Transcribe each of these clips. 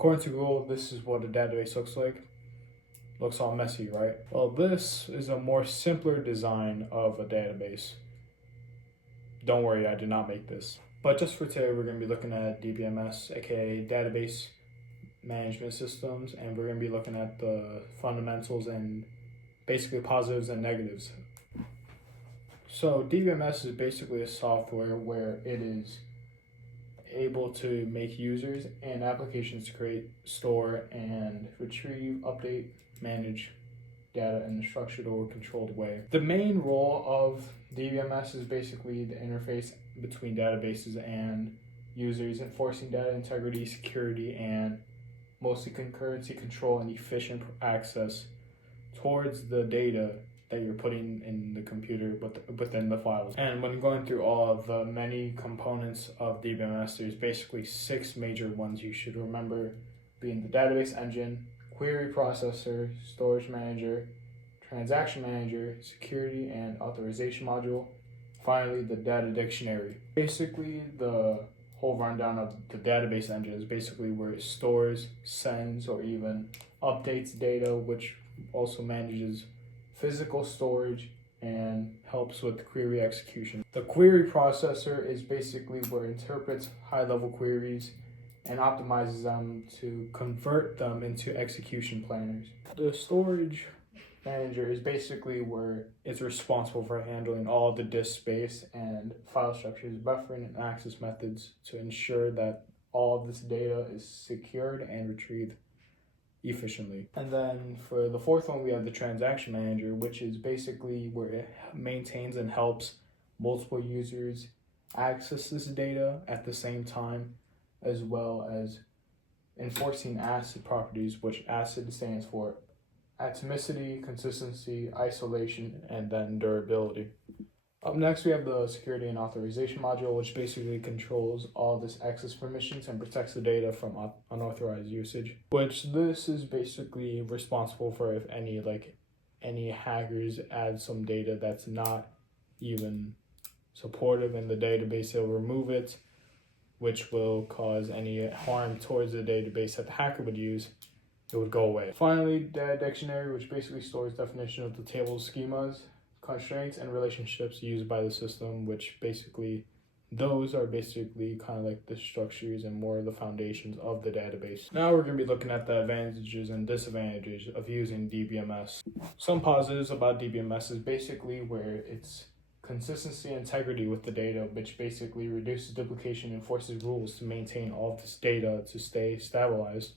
According to Google, this is what a database looks like. Looks all messy, right? Well, this is a more simpler design of a database. Don't worry, I did not make this. But just for today, we're going to be looking at DBMS, aka Database Management Systems, and we're going to be looking at the fundamentals and basically positives and negatives. So DBMS is basically a software where it is able to make users and applications to create, store, and retrieve, update, manage data in a structured or controlled way. The main role of DBMS is basically the interface between databases and users, enforcing data integrity, security, and mostly concurrency control and efficient access towards the data that you're putting in the computer within the files. And when going through all of the many components of DBMS, there's basically 6 major ones you should remember, being the database engine, query processor, storage manager, transaction manager, security and authorization module, finally the data dictionary. Basically, the whole rundown of the database engine is basically where it stores, sends, or even updates data, which also manages physical storage and helps with query execution. The query processor is basically where it interprets high-level queries and optimizes them to convert them into execution planners. The storage manager is basically where it's responsible for handling all the disk space and file structures, buffering and access methods to ensure that all of this data is secured and retrieved efficiently. And then for the fourth one, we have the transaction manager, which is basically where it maintains and helps multiple users access this data at the same time, as well as enforcing ACID properties, which ACID stands for atomicity, consistency, isolation, and then durability. Up next, we have the security and authorization module, which basically controls all this access permissions and protects the data from unauthorized usage, which this is basically responsible for if any hackers add some data that's not even supportive in the database, they'll remove it, which will cause any harm towards the database that the hacker would use. It would go away. Finally, data dictionary, which basically stores definition of the table schemas, constraints, and relationships used by the system, which basically those are basically kind of like the structures and more of the foundations of the database. Now we're going to be looking at the advantages and disadvantages of using DBMS. Some positives about DBMS is basically where it's consistency and integrity with the data, which basically reduces duplication and forces rules to maintain all of this data to stay stabilized.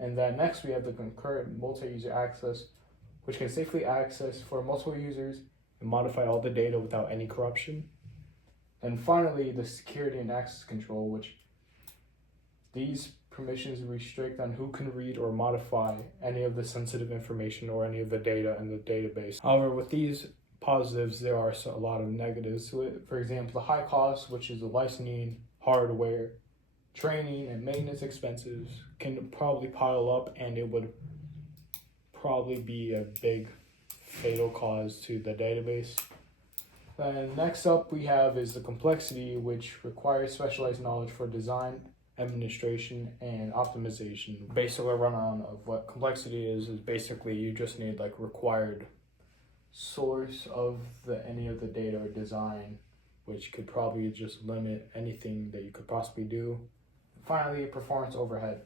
And then next we have the concurrent multi-user access, which can safely access for multiple users and modify all the data without any corruption. And finally, the security and access control, which these permissions restrict on who can read or modify any of the sensitive information or any of the data in the database. However, with these positives, there are a lot of negatives to it. For example, the high cost, which is the licensing, hardware, training, and maintenance expenses can probably pile up, and it would probably be a big fatal cause to the database. And next up we have is the complexity, which requires specialized knowledge for design, administration, and optimization. Basically a run-on of what complexity is basically you just need like required source of any of the data or design, which could probably just limit anything that you could possibly do. Finally, performance overhead.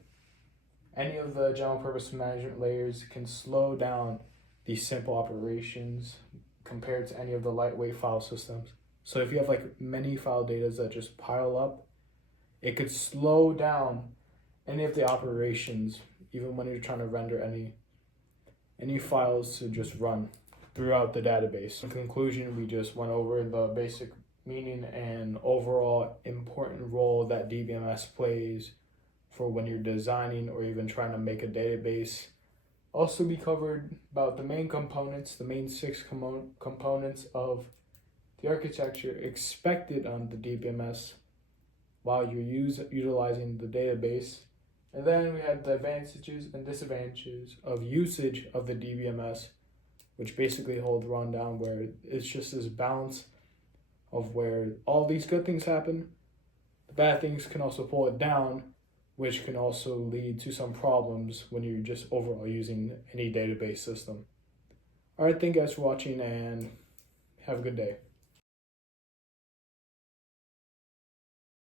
Any of the general purpose management layers can slow down these simple operations compared to any of the lightweight file systems. So if you have like many file data that just pile up, it could slow down any of the operations, even when you're trying to render any files to just run throughout the database. In conclusion, we just went over the basic meaning and overall important role that DBMS plays for when you're designing or even trying to make a database. Also, we covered about the main components, the main 6 components of the architecture expected on the DBMS while you're utilizing the database. And then we had the advantages and disadvantages of usage of the DBMS, which basically hold rundown where it's just this balance of where all these good things happen. The bad things can also pull it down, which can also lead to some problems when you're just overall using any database system. All right, thank you guys for watching, and have a good day.